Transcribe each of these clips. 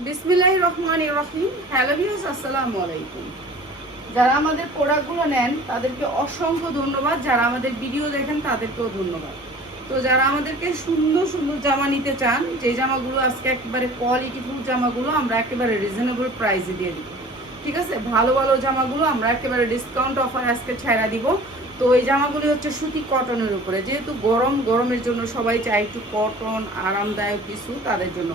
বিসমিল্লাহির রহমানির রহিম। Hello viewers, আসসালামু আলাইকুম। যারা আমাদের প্রোডাক্টগুলো নেন তাদেরকে অসংখ্য ধন্যবাদ, যারা আমাদের ভিডিও দেখেন তাদেরকেও ধন্যবাদ। তো যারা আমাদেরকে সুন্দর সুন্দর জামা নিতে চান, যে জামাগুলো আজকে একেবারে কোয়ালিটিফুল জামাগুলো আমরা একেবারে রিজনেবল প্রাইসে দিয়ে দিব, ঠিক আছে? ভালো ভালো জামাগুলো আমরা একেবারে ডিসকাউন্ট অফার আজকে ছাড়া দিব। তো এই জামাগুলি হচ্ছে সুতি কটনের উপরে, যেহেতু গরমের জন্য সবাই চায় একটু কটন আরামদায়ক কিছু, তাদের জন্য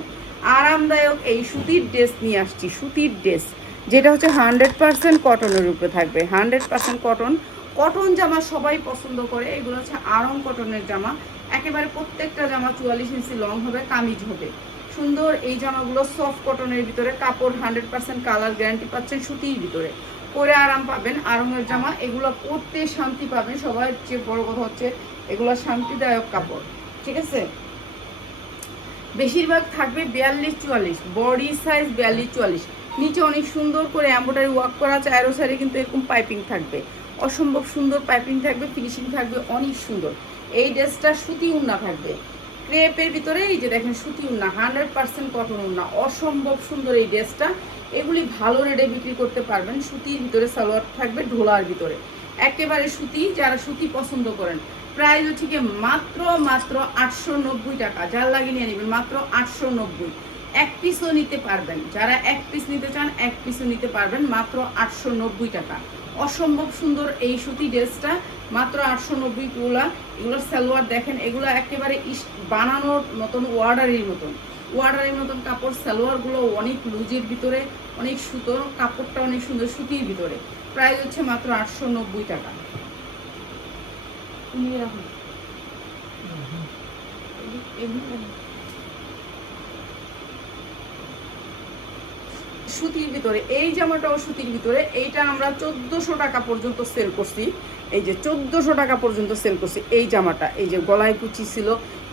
আরামদায়ক এই সুতির ড্রেস নিয়ে আসছি। সুতির ড্রেস যেটা হচ্ছে 100% কটনের উপরে থাকবে। 100% কটন। কটন জামা সবাই পছন্দ করে, এগুলো হচ্ছে আরং কটনের জামা। একেবারে প্রত্যেকটা জামা 44 ইঞ্চি লং হবে, কামিজ হবে সুন্দর। এই জামাগুলো সফট কটনের ভিতরে, কাপড় 100% কালার গ্যারান্টি পাচ্ছেন, সুতির ভিতরে পরে আরাম পাবেন। আরঙের জামা, এগুলো পরতে শান্তি পাবেন। সবার চেয়ে বড় কথা হচ্ছে এগুলো শান্তিদায়ক কাপড়, ঠিক আছে? বেশিরভাগ থাকবে 42-44, বডি সাইজ 42-44। নিচে অনেক সুন্দর করে এমব্রয়ডারি ওয়ার্ক করা, চায়েরও সাইডে কিন্তু এরকম পাইপিং থাকবে, অসম্ভব সুন্দর পাইপিং থাকবে, ফিনিশিং থাকবে অনেক সুন্দর। এই ড্রেসটা সুতি উন্না থাকবে ক্রেপের ভিতরে, এই যে দেখেন সুতি উন্না, 100% কটন উন্না, অসম্ভব সুন্দর এই ড্রেসটা। এগুলি ভালো রেটে বিক্রি করতে পারবেন। সুতির ভিতরে সালোয়ার থাকবে, ঢোলার ভিতরে একেবারে সুতি। যারা সুতি পছন্দ করেন, প্রাইস হচ্ছে কি মাত্র মাত্র 890 টাকা। যার লাগে নিয়ে নেবেন মাত্র 890। এক পিসও নিতে পারবেন, যারা এক পিস নিতে চান এক পিসও নিতে পারবেন, মাত্র 890 টাকা। অসম্ভব সুন্দর এই সুতি ড্রেসটা, মাত্র 890 গুলা। এগুলোর সালোয়ার দেখেন, এগুলো একেবারে বানানোর মতন, ওয়ার্ডারের মতন কাপড়। সালোয়ারগুলো অনেক লুজের ভিতরে, অনেক সুতোর কাপড়টা, অনেক সুন্দর সুতির ভিতরে। প্রাইস হচ্ছে মাত্র 890 টাকা। সুতির ভিতরে এই জামাটাও সুতির ভিতরে, এইটা আমরা 1400 টাকা পর্যন্ত সেল করছি। এই যে 1400 টাকা পর্যন্ত সেল করছি এই জামাটা। এই যে গলায় কুচি ছিল,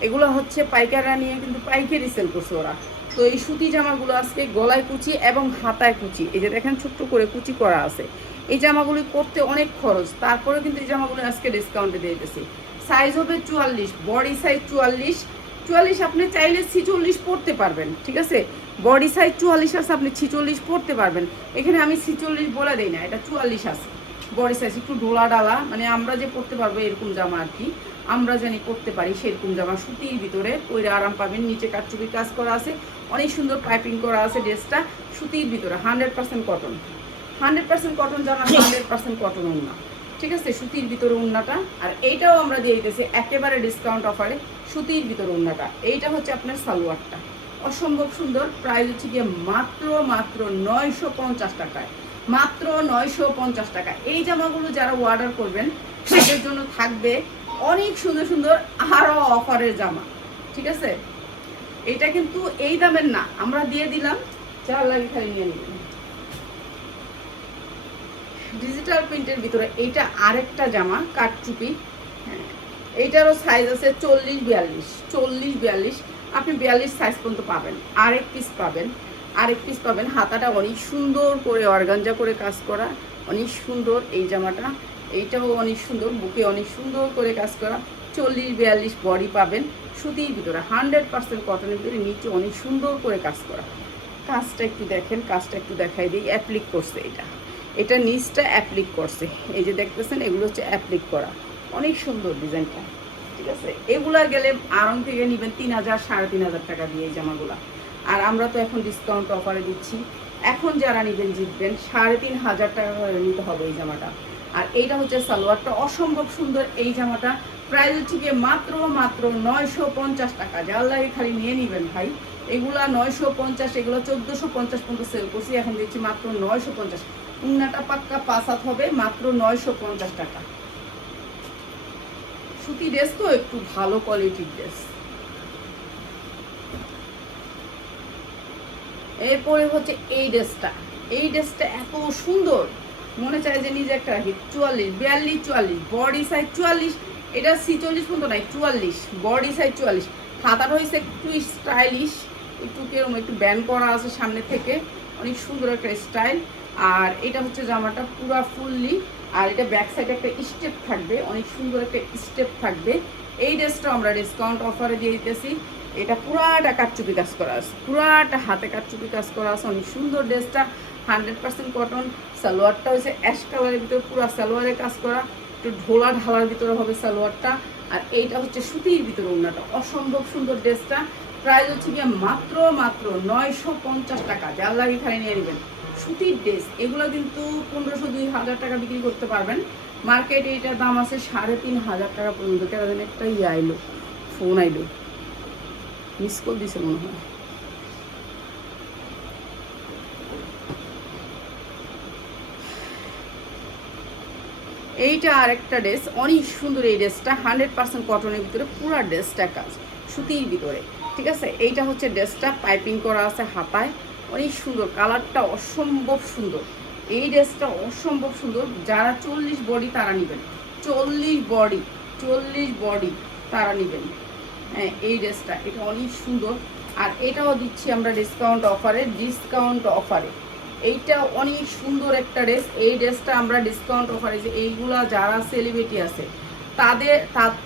এগুলো হচ্ছে পাইকাররা নিয়ে কিন্তু পাইকারি সেল করছে ওরা। তো এই সুতি জামাগুলো আজকে গলায় কুচি এবং হাতায় কুচি, এই যে দেখেন ছোট্ট করে কুচি করা আছে। এই জামাগুলি করতে অনেক খরচ, তারপরে কিন্তু এই জামাগুলো আজকে ডিসকাউন্টে দিয়ে দিতেছি। সাইজ হবে 44, বডি সাইজ 44। আপনি চাইলে 46 পরতে পারবেন, ঠিক আছে? বডি সাইজ 44 আছে, আপনি 46 পরতে পারবেন। এখানে আমি 46 বলে দিই না, এটা 44 আছে। বডি সাইজ একটু ঢোলা ডালা, মানে আমরা যে পরতে পারবো এরকম জামা আর কি, আমরা জানি পরতে পারি সেরকম জামা। সুতির ভিতরে পরে আরাম পাবেন। নিচে কাটচুপি কাজ করা আছে, অনেক সুন্দর পাইপিং করা আছে ড্রেসটা। সুতির ভিতরে 100% কটন, 100% কটন জামা, 100% কটন ওড়না, ঠিক আছে? সুতির ভিতরে ওড়নাটা। আর এইটাও আমরা দিয়ে দিতেছি একেবারে ডিসকাউন্ট অফারে, সুতির ভিতরে ওড়নাটা। এইটা হচ্ছে আপনার সালোয়ারটা, অসম্ভব সুন্দর। প্রাইস হচ্ছে গিয়ে মাত্র মাত্র 950 টাকায়, মাত্র 950 টাকা। এই জামাগুলো যারা অর্ডার করবেন তাদের জন্য থাকবে অনেক সুন্দর সুন্দর আরও অফারের জামা, ঠিক আছে? এটা কিন্তু এই দামের না, আমরা দিয়ে দিলাম, যার লাগে খালি নিয়ে নেবেন। ডিজিটাল প্রিন্টের ভিতরে এইটা আরেকটা জামা, কাটচুপি। হ্যাঁ, এইটারও সাইজ আছে 40-42। আপনি 42 সাইজ পর্যন্ত পাবেন। আরেক পিস পাবেন। হাতাটা অনেক সুন্দর করে অর্গানজা করে কাজ করা, অনেক সুন্দর এই জামাটা। এইটাও অনেক সুন্দর, বুকে অনেক সুন্দর করে কাজ করা। 40-42 বডি পাবেন, সুতির ভিতরে 100% কটনের ভিতরে, নিচে অনেক সুন্দর করে কাজ করা। কাজটা একটু দেখেন, কাজটা একটু দেখাই দিই। অ্যাপ্লিক করছে এটা নিচটা অ্যাপ্লিক করছে, এই যে দেখতেছেন, এগুলো হচ্ছে অ্যাপ্লিক করা। অনেক সুন্দর ডিজাইনটা, ঠিক আছে? এগুলা গেলে আড়ং থেকে নেবেন 3000-3500 টাকা দিয়ে এই জামাগুলা। আর আমরা তো এখন ডিসকাউন্ট অফারে দিচ্ছি, এখন যারা নেবেন জিতবেন, 3500 টাকা করে নিতে হবে এই জামাটা। আর এইটা হচ্ছে সালোয়ারটা, অসম্ভব সুন্দর এই জামাটা। প্রাইস হচ্ছে গিয়ে মাত্র মাত্র 950 টাকা। যার লাগে খালি নিয়ে নেবেন ভাই। এগুলা 950, এগুলো 1450 পর্যন্ত সেল করছি, এখন দিচ্ছি মাত্র 950। উন্নাটা পাক্কা 5 হাত হবে, মাত্র 950 টাকা। সুতি ড্রেস তো একটু ভালো কোয়ালিটির ড্রেস। এরপরে হচ্ছে এই ড্রেসটা এত সুন্দর, মনে চায় যে নিজে একটা রাখি। 44 বডি সাইজ 44। এটা 46 পর্যন্ত নাই, 44 বডি সাইজ 44। হাতাটা হয়েছে একটু স্টাইলিশ, একটু কেরকম একটু ব্যান্ড করা আছে সামনে থেকে, অনেক সুন্দর একটা স্টাইল। আর এটা হচ্ছে জামাটা পুরা ফুললি। আর এটা ব্যাক সাইডে একটা স্টেপ থাকবে, অনেক সুন্দর একটা স্টেপ থাকবে। এই ড্রেসটা আমরা ডিসকাউন্ট অফারে দিয়ে দিতেছি। এটা পুরাটা কারচুপি কাজ করা আছে, পুরাটা হাতে কারচুপি কাজ করা আছে, অনেক সুন্দর ড্রেসটা। 100% কটন। সালোয়ারটা হচ্ছে অ্যাশ কালারের ভিতরে, পুরো সালোয়ারে কাজ করা, একটু ঢোলা ঢালার ভিতরে হবে সালোয়ারটা। আর এইটা হচ্ছে সুতির ভিতরে ওড়নাটা, অসম্ভব সুন্দর ড্রেসটা। প্রাইস হচ্ছে গিয়ে মাত্র 950 টাকা। যার লাগে খালি নিয়ে নেবেন। সুতির ড্রেস এগুলো কিন্তু 1500-2000 টাকা বিক্রি করতে পারবেন। মার্কেটে এটার দাম আছে 3500 টাকা পর্যন্ত। কেন একটা আইলো, ফোন আইলো, মিস কল দিছে মনে হয়। এইটা আরেকটা ড্রেস, অনেক সুন্দর এই ড্রেসটা। 100% কটনের ভিতরে, পুরো ড্রেসটা কাজ সুতির ভিতরে, ঠিক আছে। এইটা হচ্ছে ড্রেসটা, পাইপিং করা আছে হাতায়, অনেক সুন্দর, কালারটা অসম্ভব সুন্দর। এই ড্রেসটা অসম্ভব সুন্দর। যারা 40 বডি তারা নেবেন, 40 বডি তারা নেবেন। হ্যাঁ, এই ড্রেসটা এটা অনেক সুন্দর। আর এটাও দিচ্ছি আমরা ডিসকাউন্ট অফারে। এইটা অনেক সুন্দর একটা ড্রেস। এই ড্রেসটা আমরা ডিসকাউন্ট অফারে, যে এইগুলা যারা সেলিব্রিটি আছে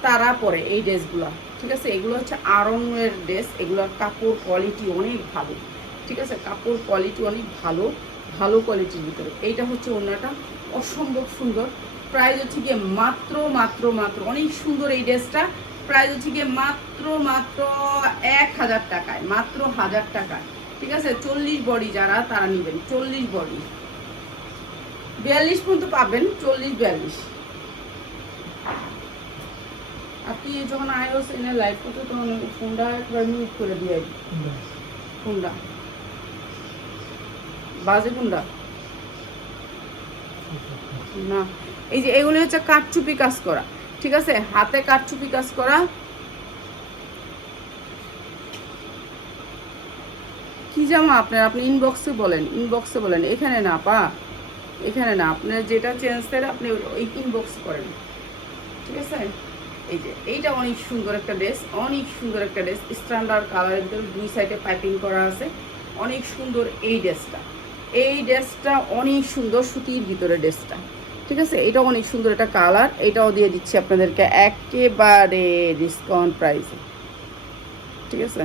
তারা পরে এই ড্রেসগুলা, ঠিক আছে। এগুলো হচ্ছে আড়ংয়ের ড্রেস, এগুলোর কাপড় কোয়ালিটি অনেক ভালো, ঠিক আছে। কাপড় কোয়ালিটি অনেক ভালো, ভালো কোয়ালিটির ভিতরে। এইটা হচ্ছে ওড়নাটা, অসম্ভব সুন্দর। প্রাইস হচ্ছে গিয়ে মাত্র অনেক সুন্দর এই ড্রেসটা। প্রাইস হচ্ছে গিয়ে মাত্র 1000 টাকায়, মাত্র 1000 টাকায়, ঠিক আছে। 40 বডি যারা তারা নেবেন, 40 বডি, 42 পর্যন্ত পাবেন, 40-42। আপনি যখন আইওস এনে লাইভ করতে তখন ফোনটা একবার মিউট করে দিয়ে ফোনটা বাজে কোনটা না। এই যে এগুলি হচ্ছে কারচুপি কাজ করা, ঠিক আছে, হাতে কারচুপি কাজ করা। কি জামা আপনার, আপনি ইনবক্সে বলেন, এখানে না পা, এখানে না, আপনার যেটা চেঞ্জ করে আপনি ওই ইনবক্স করেন, ঠিক আছে। এই যে এইটা অনেক সুন্দর একটা ড্রেস, স্ট্যান্ডার্ড কালারের ভিতরে, দুই সাইডে পাইপিং করা আছে, অনেক সুন্দর এই ড্রেসটা অনেক সুন্দর সুতির ভিতরে ড্রেসটা, ঠিক আছে। এটা অনেক সুন্দর একটা কালার। এটাও দিয়ে দিচ্ছি আপনাদেরকে একেবারে ডিসকাউন্ট প্রাইসে, ঠিক আছে।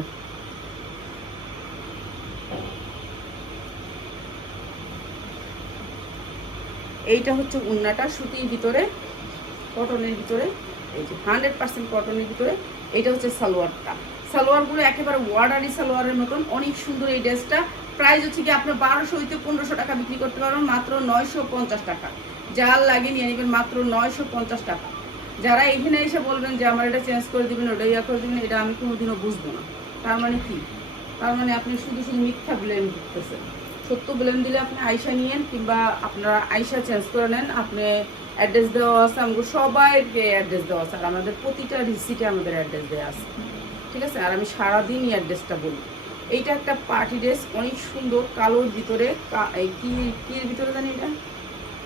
এইটা হচ্ছে ওড়নাটা, সুতির ভিতরে, কটনের ভিতরে, এই যে 100% কটনের ভিতরে। এইটা হচ্ছে সালোয়ারগুলো একেবারে ওয়ার্ডারি সালোয়ারের মতন, অনেক সুন্দর এই ড্রেসটা। প্রাইস হচ্ছে কি আপনার 1200 হইতে 1500 টাকা বিক্রি করতে পারবেন, মাত্র 950 টাকা। যার লাগে নিয়ে নেবেন, মাত্র 950 টাকা। যারা এখানে এসে বলবেন যে আমার এটা চেঞ্জ করে দিবেন, ওটা ইয়া করে দিবেন, এটা আমি কোনোদিনও বুঝবো না। তার মানে কি? তার মানে আপনি শুধু মিথ্যা ব্লেম করতেছেন। সত্য ব্লেম দিলে আপনি আয়সা নিয়েন, কিংবা আপনারা আয়সা চেঞ্জ করে নেন। আপনি অ্যাড্রেস দেওয়া আছে, আমাকে সবাইকে অ্যাড্রেস দেওয়া আছে, আর আমাদের প্রতিটা রিসিটে আমাদের অ্যাড্রেস দেওয়া আছে, ঠিক আছে। আর আমি সারাদিনই অ্যাড্রেসটা বলি। এইটা একটা পার্টি ড্রেস, অনেক সুন্দর, কালোর ভিতরে, কির ভিতরে জানি এটা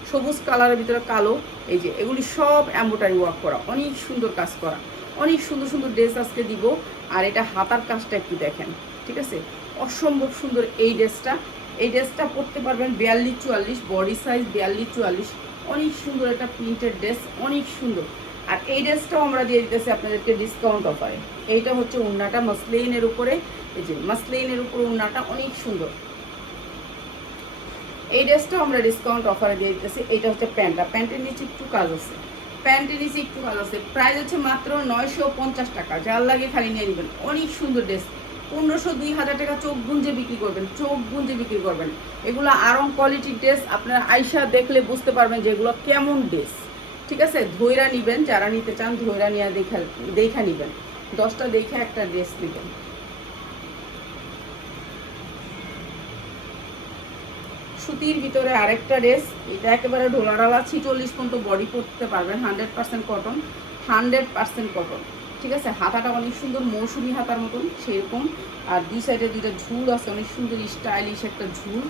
সবুজ কালারের ভিতরে কালো। এই যে এগুলি সব এমব্রয়ডারি ওয়ার্ক করা, অনেক সুন্দর কাজ করা, অনেক সুন্দর সুন্দর ড্রেস আজকে দিব। আর এটা হাতার কাজটা একটু দেখেন, ঠিক আছে, অসম্ভব সুন্দর এই ড্রেসটা পরতে পারবেন 42-44, বডি সাইজ 42-44, অনেক সুন্দর একটা প্রিন্টেড ড্রেস, অনেক সুন্দর। আর এই ড্রেসটাও আমরা দিয়ে দিতেছি আপনাদেরকে ডিসকাউন্ট অফারে। এইটা হচ্ছে ওড়নাটা মাসলিনের উপরে, এই যে মাসলিনের উপরে ওড়নাটা অনেক সুন্দর। এই ড্রেসটাও আমরা ডিসকাউন্ট অফারে দিয়ে দিতেছি। এইটা হচ্ছে প্যান্টের নিচে একটু কাজ আছে, প্রাইস হচ্ছে মাত্র 950 টাকা। যার লাগে খালি নিয়ে নেবেন, অনেক সুন্দর ড্রেস। 1500-2000 টাকা চোখ গুঞ্জে বিক্রি করবেন। এগুলো আরং কোয়ালিটির ড্রেস, আপনারা আয়সা দেখলে বুঝতে পারবেন যে এগুলো কেমন ড্রেস, ঠিক আছে। ধৈরা নিবেন, যারা নিতে চান ধৈরা নিয়ে দেখা নিবেন, 10টা দেখে একটা ড্রেস নেবেন। সুতির ভিতরে আরেকটা ড্রেস, এটা একেবারে ঢোলাডালা 46 পর্যন্ত বডি পরতে পারবেন, 100% কটন, ঠিক আছে। হাতাটা অনেক সুন্দর, মৌসুমি হাতার মতন সেরকম। আর দুই সাইডে দুইটা ঝুল আছে, অনেক সুন্দর স্টাইলিশ একটা ঝুল।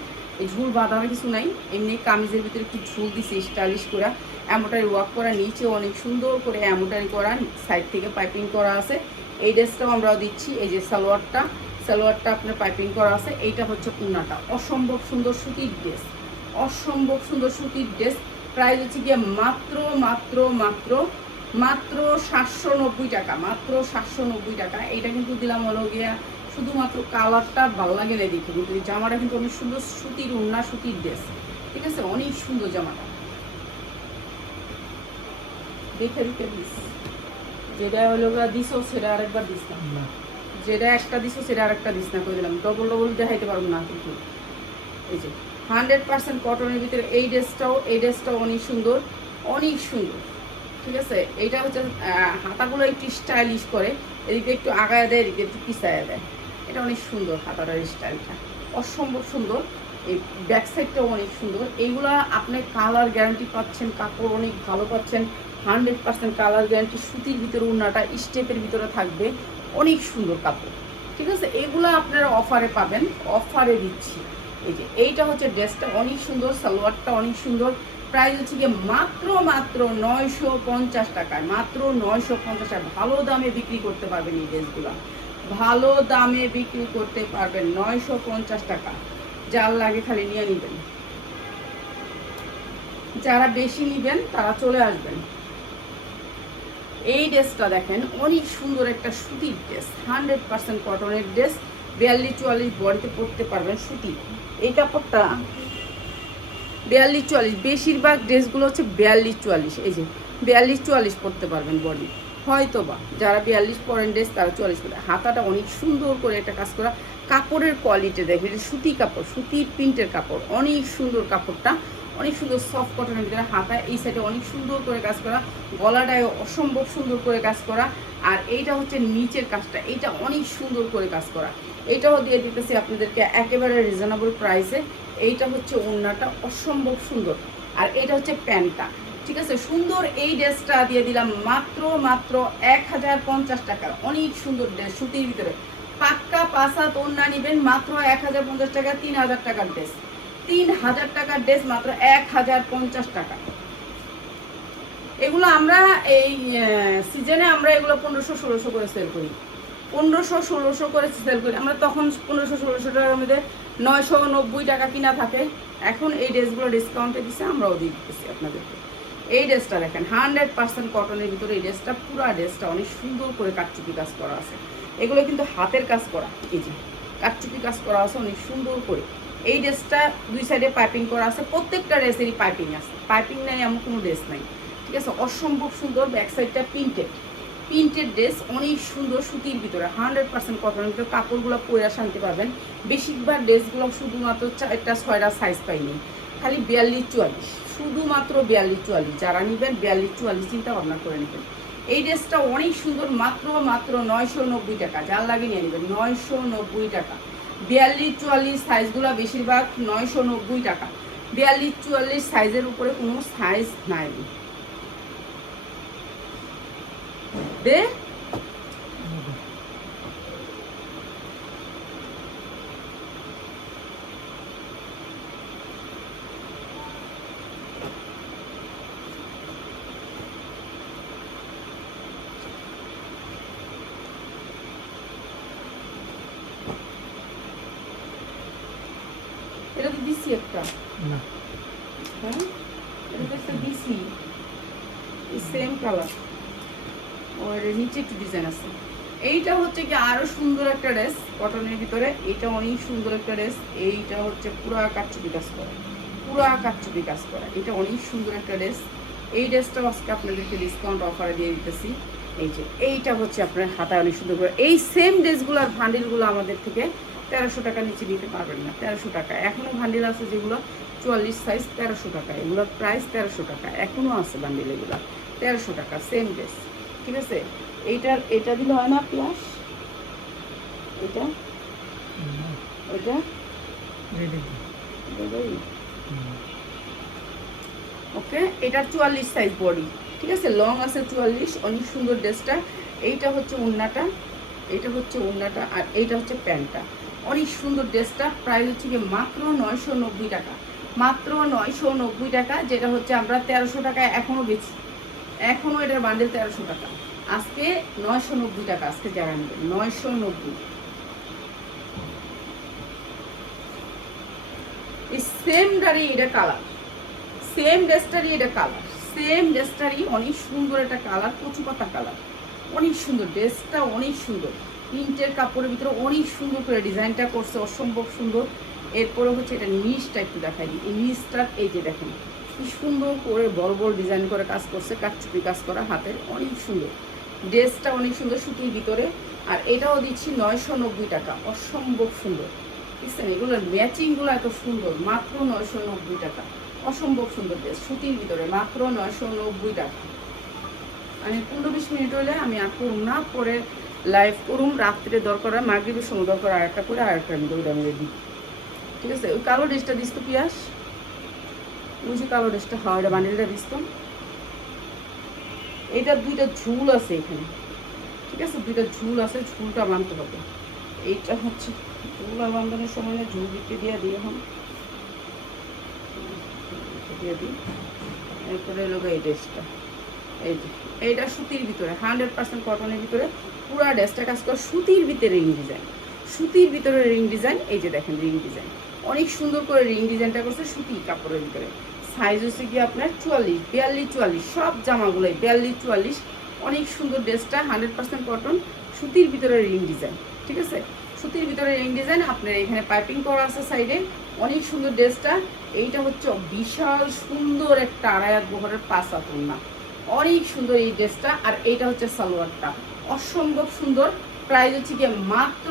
এই ঝুল বাঁধানো কিছু নাই, এমনি কামিজের ভিতরে একটু ঝুল দিছে স্টাইলিশ করে, এমব্রয়ডারি ওয়ার্ক করা, নিচেও অনেক সুন্দর করে এমব্রয়ডারি করা, সাইড থেকে পাইপিং করা আছে। এই ড্রেসটাও আমরাও দিচ্ছি। এই যে সালোয়ারটা আপনার পাইপিং করা আছে। এইটা হচ্ছে ওড়নাটা, অসম্ভব সুন্দর সুতির ড্রেস, প্রাইস হচ্ছে গিয়ে মাত্র মাত্র 790 টাকা, মাত্র 790 টাকা। এটা কিন্তু দিলাম হলো গিয়া শুধুমাত্র কালারটা ভালো লাগে না দেখে, কিন্তু এই জামাটা কিন্তু অনেক সুন্দর, সুতির ওড়না, সুতির ড্রেস, ঠিক আছে, অনেক সুন্দর জামাটা। দেখে দেখে দিস, যেটা হলো দিস সেটা আরেকবার দিস না, যেটা একটা দিস সেটা আরেকটা দিস না করে দিলাম, ডবল ডবল দেখাইতে পারবো না কিন্তু। এই যে 100% কটনের ভিতরে এই ড্রেসটাও অনেক সুন্দর, অনেক সুন্দর, ঠিক আছে। এইটা হচ্ছে হাতাগুলো একটু স্টাইলিশ করে, এদিকে একটু আগায় দেয়, এদিকে একটু পিছায় দেয়। এটা অনেক সুন্দর, হাতাটার স্টাইলটা অসম্ভব সুন্দর। এই ব্যাক সাইডটাও অনেক সুন্দর। এইগুলা আপনি কালার গ্যারান্টি পাচ্ছেন, কাপড় অনেক ভালো পাচ্ছেন, 100% কালার গ্যারান্টি। সুতির ভিতরে ওড়নাটা স্টেপের ভিতরে থাকবে, অনেক সুন্দর কাপড়, ঠিক আছে। এগুলো আপনারা অফারে পাবেন, অফারে দিচ্ছি। এই যে এইটা হচ্ছে ড্রেসটা অনেক সুন্দর, সালোয়ারটা অনেক সুন্দর। প্রাইস হচ্ছে গিয়ে মাত্র 950 টাকায়, মাত্র 950 টাকা। ভালো দামে বিক্রি করতে পারবেন এই ড্রেসগুলো, ভালো দামে বিক্রি করতে পারবেন। 950 টাকা, যার লাগে খালি নিয়ে নেবেন। যারা বেশি নেবেন তারা চলে আসবেন। এই ড্রেসটা দেখেন, অনেক সুন্দর একটা সুতির ড্রেস, 100% কটনের ড্রেস, 42-44 বডিতে পরতে পারবেন, সুতি। এই কাপড়টা 42-44, বেশিরভাগ ড্রেসগুলো হচ্ছে 42-44। এই যে 42-44 পরতে পারবেন বডি, হয়তো বা যারা 42 পরেন ড্রেস তারা 44 পরে। হাতাটা অনেক সুন্দর করে একটা কাজ করা, কাপড়ের কোয়ালিটি দেখবেন, সুতি কাপড়, সুতি প্রিন্টের কাপড়, অনেক সুন্দর কাপড়টা, অনেক সুন্দর সফট কটনের ভিতরে। হাতা এই সাইডে অনেক সুন্দর করে কাজ করা, গলাটায় অসম্ভব সুন্দর করে কাজ করা। আর এইটা হচ্ছে নিচের কাজটা, এইটা অনেক সুন্দর করে কাজ করা। এইটাও দিয়ে দিতেছি আপনাদেরকে একেবারে রিজনেবল প্রাইসে। এইটা হচ্ছে ওড়নাটা অসম্ভব সুন্দর, আর এটা হচ্ছে প্যান্টটা, ঠিক আছে। সুন্দর এই ড্রেসটা দিয়ে দিলাম মাত্র 1050 টাকা। অনেক সুন্দর ড্রেস, সুতির ভিতরে পাক্কা 5 হাত ওড়না নেবেন মাত্র 1050 টাকা। 3000 টাকার ড্রেস, 3000 টাকার ড্রেস মাত্র 1050 টাকা। এগুলো আমরা এই সিজনে আমরা এগুলো 1500-1600 করে সেল করি, 1500-1600 করে সেল করি আমরা। তখন 1500-1600 টাকার মধ্যে 990 টাকা কিনা থাকে। এখন এই ড্রেসগুলো ডিসকাউন্টে দিচ্ছে, আমরাও দিয়ে দিচ্ছি আপনাদেরকে। এই ড্রেসটা দেখেন, 100% কটনের ভিতরে এই ড্রেসটা, পুরো ড্রেসটা অনেক সুন্দর করে কাটচুপি কাজ করা আছে। এগুলো কিন্তু হাতের কাজ করা, এই যে কাটচুপি কাজ করা আছে অনেক সুন্দর করে। এই ড্রেসটা দুই সাইডে পাইপিং করা আছে, প্রত্যেকটা ড্রেসেরই পাইপিং আছে, পাইপিং নাই এমন কোনো ড্রেস নাই, ঠিক আছে। অসম্ভব সুন্দর, ব্যাক সাইডটা প্রিন্টেড ড্রেস, অনেক সুন্দর, সুতির ভিতরে 100% কটনের ভিতরে। কাপড়গুলো পরে শান্তি পাবেন। বেশিরভাগ ড্রেসগুলো শুধুমাত্র 4টা-6টা সাইজ পাইনি, খালি 42-44, শুধুমাত্র 42-44। যারা নেবেন 42-44 চিন্তা ভাবনা করে নেবেন। এই ড্রেসটা অনেক সুন্দর, মাত্র 990 টাকা। যার লাগে নিয়ে নেবেন 990 টাকা। 42-44 সাইজগুলো বেশিরভাগ 990 টাকা। 42-44 সাইজের উপরে কোনো সাইজ নাই। দে এটা তো দিছি একটা না, হ্যাঁ এটা তো একটা দিছি, সেম কালার, ওর নিচে একটু ডিজাইন আছে। এইটা হচ্ছে কি আরো সুন্দর একটা ড্রেস কটনের ভিতরে, এটা অনেক সুন্দর একটা ড্রেস। এইটা হচ্ছে পুরা কাটচুপি কাজ করা, পুরা কাটচুপি কাজ করা, এটা অনেক সুন্দর একটা ড্রেস। এই ড্রেসটাও আজকে আপনাদেরকে ডিসকাউন্ট অফারে দিয়ে দিতেছি। এই যে এইটা হচ্ছে আপনার হাতায় অনেক সুন্দর করে। এই সেম ড্রেসগুলোর ভান্ডিলগুলো আমাদের থেকে 1300 টাকা নিচে নিতে পারবেন না, 1300 টাকা। এখনও ভান্ডিল আছে যেগুলো 44 সাইজ, 1300 টাকা। এগুলোর প্রাইস 1300 টাকা, এখনও আছে ভান্ডিল এগুলো 1300 টাকা, সেম ড্রেস, ঠিক আছে। এটা দিলে হয় না প্লাস, এটা এটা ওকে। এটার 44 সাইজ বডি, ঠিক আছে, লং আছে 44, অনেক সুন্দর ড্রেসটা। এইটা হচ্ছে ওড়নাটা, এইটা হচ্ছে ওড়নাটা, আর এইটা হচ্ছে প্যান্টটা, অনেক সুন্দর ড্রেসটা। প্রাইস হচ্ছে কি মাত্র 990 টাকা, মাত্র 990 টাকা। যেটা হচ্ছে আমরা 1300 টাকায় এখনও বেচি, এখনও এটার বান্ডেল 1300 টাকা। আজকে 990 টাকা, আজকে যারা নেবেন 990। এই সেম ডারি এটা কালার, সেম ড্রেসটারই এটা কালার, সেম ড্রেসটারই অনেক সুন্দর একটা কালার, কচু পাতা কালার, অনেক সুন্দর ড্রেসটা, অনেক সুন্দর প্রিন্টের কাপড়ের ভিতরে অনেক সুন্দর করে ডিজাইনটা করছে, অসম্ভব সুন্দর। এরপরে হচ্ছে এটা নিচটা একটু দেখাই দিই, এই নিচটা এই যে দেখেন কি সুন্দর করে বড় বড় ডিজাইন করে কাজ করছে, কাটচুপি কাজ করা হাতের, অনেক সুন্দর ড্রেসটা, অনেক সুন্দর সুতির ভিতরে। আর এটাও দিচ্ছি 990 টাকা, অসম্ভব সুন্দর। বুঝছেন, এগুলোর ম্যাচিংগুলো এত সুন্দর, মাত্র 990 টাকা, অসম্ভব সুন্দর ড্রেস সুতির ভিতরে, মাত্র 990 টাকা। আমি 15-20 মিনিট হলে আমি আর করুম না, পরে লাইভ করুম, রাত্রে দরকার হয় মাগরিবের সময় দরকার আরেকটা করে, আরেকটা আমি দৌড়ে আমি দিই। ঠিক আছে, ওই কালো ড্রেসটা দিস তো পিয়াস, বুঝি কালো ড্রেসটা, হয় এটা বান্ডিলটা দিস তো। এটা দুইটা ঝুল আছে এখানে, ঠিক আছে, দুইটা ঝুল আছে, ঝুলটা বাঁধতে হবে। এইটা হচ্ছে ঝুল আর বাঁধানোর সময় না, ঝুল দিতে দিয়ে এখন দিয়ে দিই। এরপরে এলো এই ড্রেসটা, এই যে এইটা সুতির ভিতরে 100% কটনের ভিতরে, পুরা ড্রেসটা কাজ করা সুতির ভিতরে রিং ডিজাইন, সুতির ভিতরে রিং ডিজাইন। এই যে দেখেন রিং ডিজাইন, অনেক সুন্দর করে রিং ডিজাইনটা করছে সুতির কাপড়ের ভিতরে। সাইজ হচ্ছে কি আপনার 44, 42, 44, সব জামাগুলোই 42, 44, অনেক সুন্দর ড্রেসটা, 100% কটন, সুতির ভিতরে রিং ডিজাইন। ঠিক আছে, সুতির ভিতরে রিং ডিজাইন, আপনার এখানে পাইপিং করা আছে সাইডে, অনেক সুন্দর ড্রেসটা। এইটা হচ্ছে বিশাল সুন্দর একটা আড়াই হাত বহরের পাঁচা পণ্যা, অনেক সুন্দর এই ড্রেসটা। আর এইটা হচ্ছে সালোয়ারটা, অসম্ভব সুন্দর। প্রাইস হচ্ছে গিয়ে মাত্র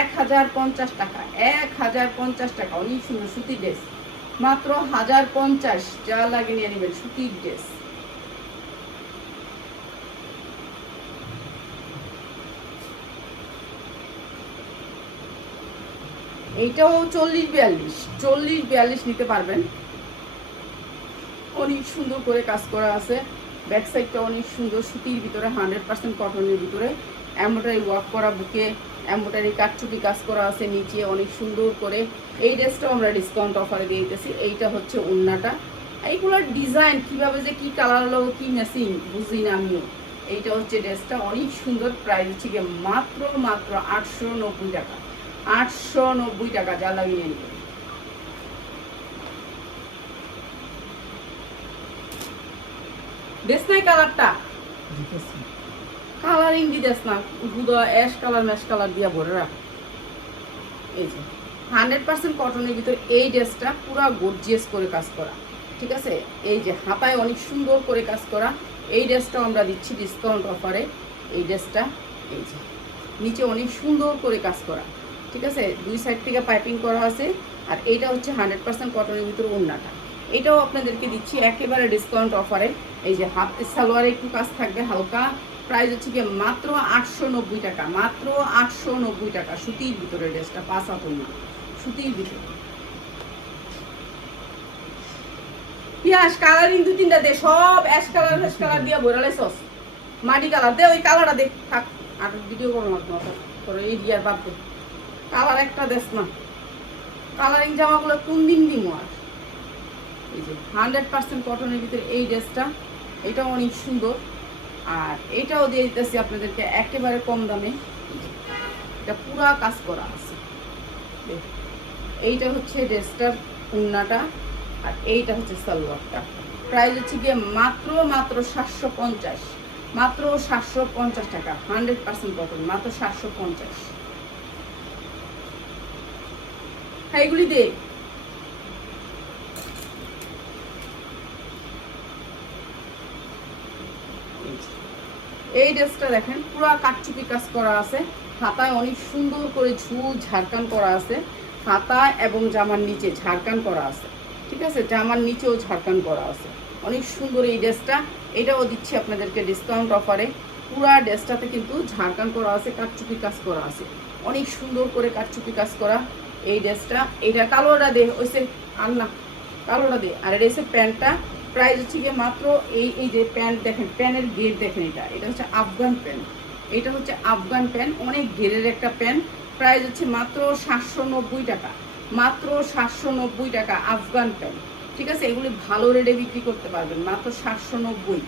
1050 টাকা, 1050 টাকা, অনেক সুন্দর সুতির ড্রেস, মাত্র 1050, যা লাগে নিয়ে নেবেন সুতির ড্রেস। এইটাও 40-42 নিতে পারবেন, অনেক সুন্দর করে কাজ করা আছে। ব্যাক সাইডটা অনেক সুন্দর সুতির ভিতরে, 100% কটনের ভিতরে, এমব্রয়ডারি ওয়ার্ক করা, বুকে এমব্রয়ডারি কাটচুপি কাজ করা আছে, নিচে অনেক সুন্দর করে। এই ড্রেসটাও আমরা ডিসকাউন্ট অফারে দিয়ে দিতেছি। এইটা হচ্ছে ওড়নাটা, এইগুলোর ডিজাইন কিভাবে যে কি কালার হলো, কি ম্যাচিং বুঝি না আমিও। এইটা হচ্ছে ড্রেসটা, অনেক সুন্দর। প্রাইস হচ্ছে গিয়ে মাত্র 890 টাকা, 890 টাকা, যা লাগিয়ে নেবেন। দেশ নাই কালারটা, কালারিং দিতেছ না, হুদা অ্যাশ কালার ম্যাশ কালার দিয়া ভরে রাখ। এই যে 100% কটনের ভিতরে এই ড্রেসটা পুরো গর্জিয়াস করে কাজ করা। ঠিক আছে, এই যে হাতায় অনেক সুন্দর করে কাজ করা, এই ড্রেসটাও আমরা দিচ্ছি ডিসকাউন্ট অফারে। এই ড্রেসটা এই যে নিচে অনেক সুন্দর করে কাজ করা, ঠিক আছে, দুই সাইড থেকে পাইপিং করা আছে। আর এইটা হচ্ছে 100% কটনের ভিতরে ওড়নাটা, এটাও আপনাদেরকে দিচ্ছি একেবারে ডিসকাউন্ট অফারে। এই যে হাত সালোয়ারে একটু কাজ থাকবে হালকা। প্রাইস হচ্ছে কি মাত্র 890 টাকা, মাত্র 890 টাকা, সুতির ভিতরে ড্রেসটা, পাঁচা ওড়না সুতির ভিতরে। পিয়াস কালারিং 2-3টা দে, সব অ্যাশ কালার দিয়ে ভরালে সস, মাটি কালার দে, ওই কালারটা দেখ থাক, আর ভিডিও করো না তোর এই দিয়ার বাদ দে, কালার একটা দেশ না, কালারিং জামাগুলো কোন দিন দিব আর। এই যে 100% কটনের ভিতরে এই ড্রেসটা, এটাও অনেক সুন্দর। আর এটাও দিয়ে দিতেছি আপনাদেরকে একেবারে কম দামে, এটা পুরা কাজ করা আছে। এইটা হচ্ছে ড্রেসটার ওড়নাটা, আর এইটা হচ্ছে সালোয়ারটা। প্রাইস হচ্ছে গিয়ে মাত্র 750, মাত্র 750 টাকা, 100% কটন, মাত্র 750। হ্যাঁ এগুলি দে। এই ড্রেসটা দেখেন পুরা কাটচুপি কাজ করা আছে, হাতায় অনেক সুন্দর করে ঝুল ঝাড়কান করা আছে, হাতায় এবং জামার নিচে ঝাড়কান করা আছে। ঠিক আছে, জামার নিচেও ঝাড়কান করা আছে, অনেক সুন্দর এই ড্রেসটা। এটাও দিচ্ছি আপনাদেরকে ডিসকাউন্ট অফারে। পুরা ড্রেসটাতে কিন্তু ঝাড়কান করা আছে, কাটচুপি কাজ করা আছে, অনেক সুন্দর করে কাটচুপি কাজ করা এই ড্রেসটা। এটা কালোটা দে, ওইসে আর না, কালোটা দে। আর এটা হচ্ছে প্যান্টটা, প্রাইস হচ্ছে গিয়ে মাত্র এই যে প্যান্ট দেখেন, প্যান্টের ঘের দেখেন, এটা হচ্ছে আফগান প্যান্ট, এটা হচ্ছে আফগান প্যান্ট, অনেক ঘেরের একটা প্যান্ট। প্রাইস হচ্ছে মাত্র 790 টাকা, মাত্র 790 টাকা আফগান প্যান্ট। ঠিক আছে, এগুলি ভালো রেটে বিক্রি করতে পারবেন, মাত্র 790।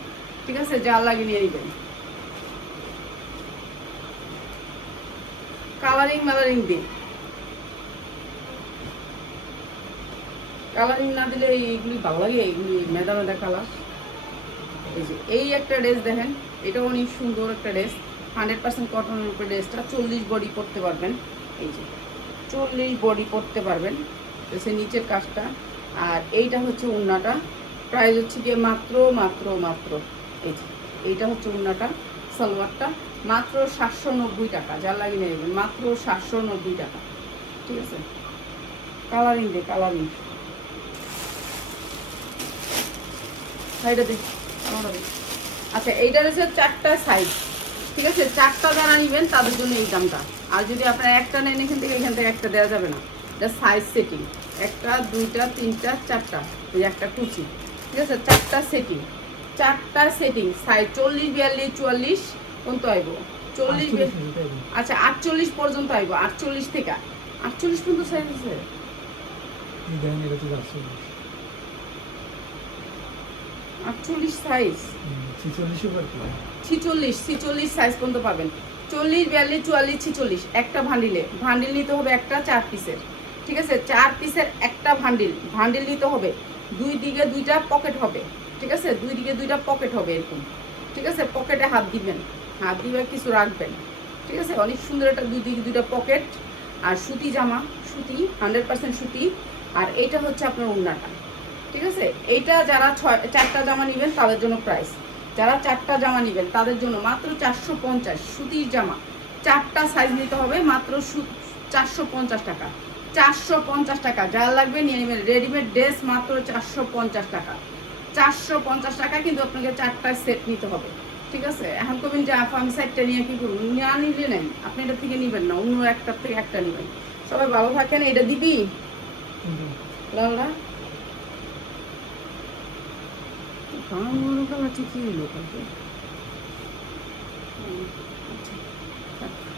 ঠিক আছে, যা লাগে নিয়ে নেবেন। কালারিং দিন, কালারিং না দিলে এইগুলি ভালো লাগে, এইগুলি মেদা কালার। এই যে এই একটা ড্রেস দেখেন, এটা অনেক সুন্দর একটা ড্রেস, 100% কটনের উপরে ড্রেসটা, 40 বডি পরতে পারবেন। এই যে 40 বডি পরতে পারবেন, ড্রেসের নিচের কাজটা। আর এইটা হচ্ছে ওড়নাটা, প্রাইস হচ্ছে গিয়ে মাত্র মাত্র মাত্র এই যে এইটা হচ্ছে ওড়নাটা, সালোয়ারটা মাত্র 790 টাকা, যার লাগে নিয়ে নেবেন মাত্র 790 টাকা। ঠিক আছে, কালারিং দে কালারিং, আচ্ছা এইটার হচ্ছে 4টা সাইজ। ঠিক আছে, 4টা যারা নেবেন তাদের জন্য এই দামটা। আর যদি আপনারা একটা নেন এখান থেকে একটা দেওয়া যাবে না, এটা সাইজ সেটিং, 1টা 2টা 3টা 4টা, ওই একটা কুচি। ঠিক আছে, 4টা সেটিং, 4টা সেটিং সাইজ 40 42 44 পর্যন্ত আইব, 40 আচ্ছা 48 পর্যন্ত আইব, 48 থেকে 48 পর্যন্ত সাইজ আছে। 48 সাইজ, 46 সাইজ পর্যন্ত পাবেন, 40 42 44 46 একটা ভান্ডিল নিতে হবে, একটা 4 পিসের। ঠিক আছে, 4 পিসের একটা ভান্ডিল নিতে হবে, 2 দিকে 2টা পকেট হবে। ঠিক আছে, 2 দিকে 2টা পকেট হবে এরকম। ঠিক আছে, পকেটে হাত দিবেন, হাত দিবে কিছু রাখবেন। ঠিক আছে, অনেক সুন্দর একটা 2 দিকে 2টা পকেট। আর সুতি জামা, সুতি 100% সুতি। আর এইটা হচ্ছে আপনার ওড়নাটা। ঠিক আছে, এইটা যারা 4টা জামা নেবেন তাদের জন্য প্রাইস, যারা 4টা জামা নেবেন তাদের জন্য মাত্র 450। সুতির জামা 4টা সাইজ নিতে হবে, মাত্র 450 টাকা, 450 টাকা। যারা লাগবে নিয়ে নেবেন। রেডিমেড ড্রেস মাত্র 450 টাকা, 450 টাকা, কিন্তু আপনাকে 4টা সেট নিতে হবে। ঠিক আছে, এখন কবেন যে আপা আমি সাইডটা নিয়ে কি করবো, না নিলে নেন, আপনি এটা থেকে নেবেন না, অন্য একটার থেকে একটা নেবেন। সবাই ভালো থাকেন। এটা দিবি লালরা ঠিকই হলো কালকে। আচ্ছা।